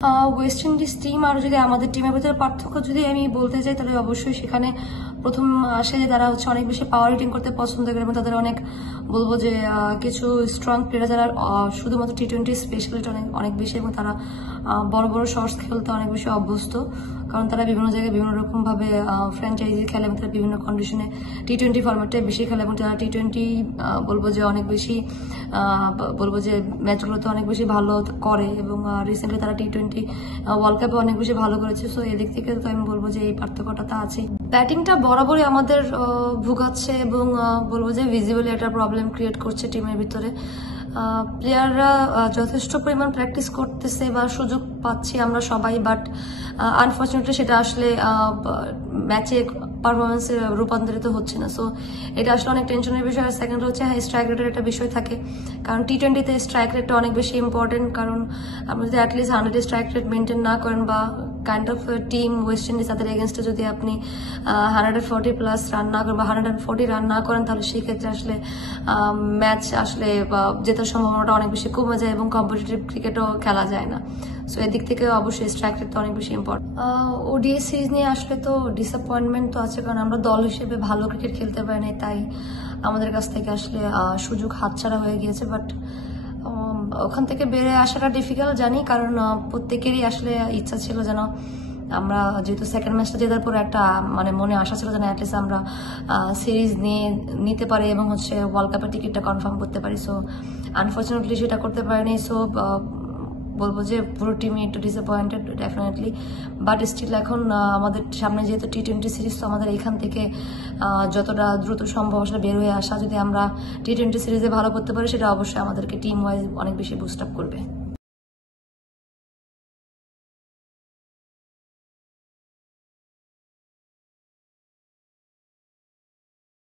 West Indies team আর যদি আমাদের টিমের ভিতরে পার্থক্য যদি আমি বলতে চাই তাহলে অবশ্যই সেখানে প্রথম আসে যে তারা হচ্ছে অনেক বেশি পাওয়ার হিটিং করতে পছন্দ করে এবং তাদের অনেক বলবো যে কিছু স্ট্রং প্লেয়ার যারা শুধুমাত্র টি-20 স্পেশালিটি অনেক অনেক বেশি এবং তারা বড় বড় শর্টস খেলতে অনেক বেশি অভ্যস্ত, কারণ তারা বিভিন্ন জায়গায় বিভিন্ন রকম ভাবে ফ্র্যাঞ্চাইজি খেলে এবং তারা বিভিন্ন কন্ডিশনে টি-20 ফরম্যাটে বেশি খেলে এবং তারা টি-20 বলবো যে অনেক বেশি বলবো যে ম্যাচগুলোতে অনেক বেশি ভালো করে এবং রিসেন্টলি তারা টি-20 ওয়ার্ল্ড কাপে অনেক বেশি ভালো করেছে। সো এদিক থেকে তো আমি বলবো যে এই পার্থক্যটা তো আছে। ব্যাটিংটা বরাবরই আমাদের ভুগাচ্ছে এবং বলবো যে ভিজিবলি একটা প্রবলেম ক্রিয়েট করছে টিমের ভিতরে। প্লেয়াররা যথেষ্ট পরিমাণ প্র্যাকটিস করতেছে বা সুযোগ পাচ্ছি আমরা সবাই, বাট আনফর্চুনেটলি সেটা আসলে ম্যাচে পারফরমেন্সে রূপান্তরিত হচ্ছে না। সো এটা আসলে অনেক টেনশনের বিষয়। আর সেকেন্ড হচ্ছে স্ট্রাইক রেটের একটা বিষয় থাকে, কারণ টি-20তে স্ট্রাইক রেটটা অনেক বেশি ইম্পর্টেন্ট। কারণ আপনি যদি অ্যাটলিস্ট 100 স্ট্রাইক রেট মেনটেন না করেন বা kind of team West Indies তাদের এগেনস্টে যদি আপনি 140+ রান না করেন বা 140 রান না করেন, তাহলে সেই ক্ষেত্রে আসলে ম্যাচ আসলে জেতার সম্ভাবনাটা অনেক বেশি কমে যায় এবং কম্পিটিটিভ ক্রিকেটও খেলা যায় না। সো এদিক থেকে অবশ্যই স্ট্রাইক রেটটা অনেক বেশি ইম্পর্টেন্ট। ওডিআই সিরিজ নিয়ে আসলে তো ডিসঅ্যাপয়েন্টমেন্ট তো আছে, কারণ আমরা দল হিসেবে ভালো ক্রিকেট খেলতে পারি না, তাই আমাদের কাছ থেকে আসলে সুযোগ হাতছাড়া হয়ে গিয়েছে। বাট ওখান থেকে বেড়ে আসাটা ডিফিকাল্ট জানি, কারণ প্রত্যেকেরই আসলে ইচ্ছা ছিল যেন আমরা, যেহেতু সেকেন্ড ম্যাচটা জেতার পর একটা মানে মনে আশা ছিল যেন অ্যাটলিস্ট আমরা সিরিজ নিতে পারি এবং হচ্ছে ওয়ার্ল্ড কাপের টিকিটটা কনফার্ম করতে পারি। সো আনফর্চুনেটলি সেটা করতে পারিনি। সো বলবো যে পুরো টিমই একটু ডিসঅ্যাপয়েন্টেড ডেফিনেটলি, বাট স্টিল এখন আমাদের সামনে যেহেতু টি-20 সিরিজ, তো আমাদের এখান থেকে যতটা দ্রুত সম্ভব আসলে বের হয়ে আসা, যদি আমরা টি-20 সিরিজে ভালো করতে পারি সেটা অবশ্যই আমাদেরকে টিম ওয়াইজ অনেক বেশি বুস্ট আপ করবে।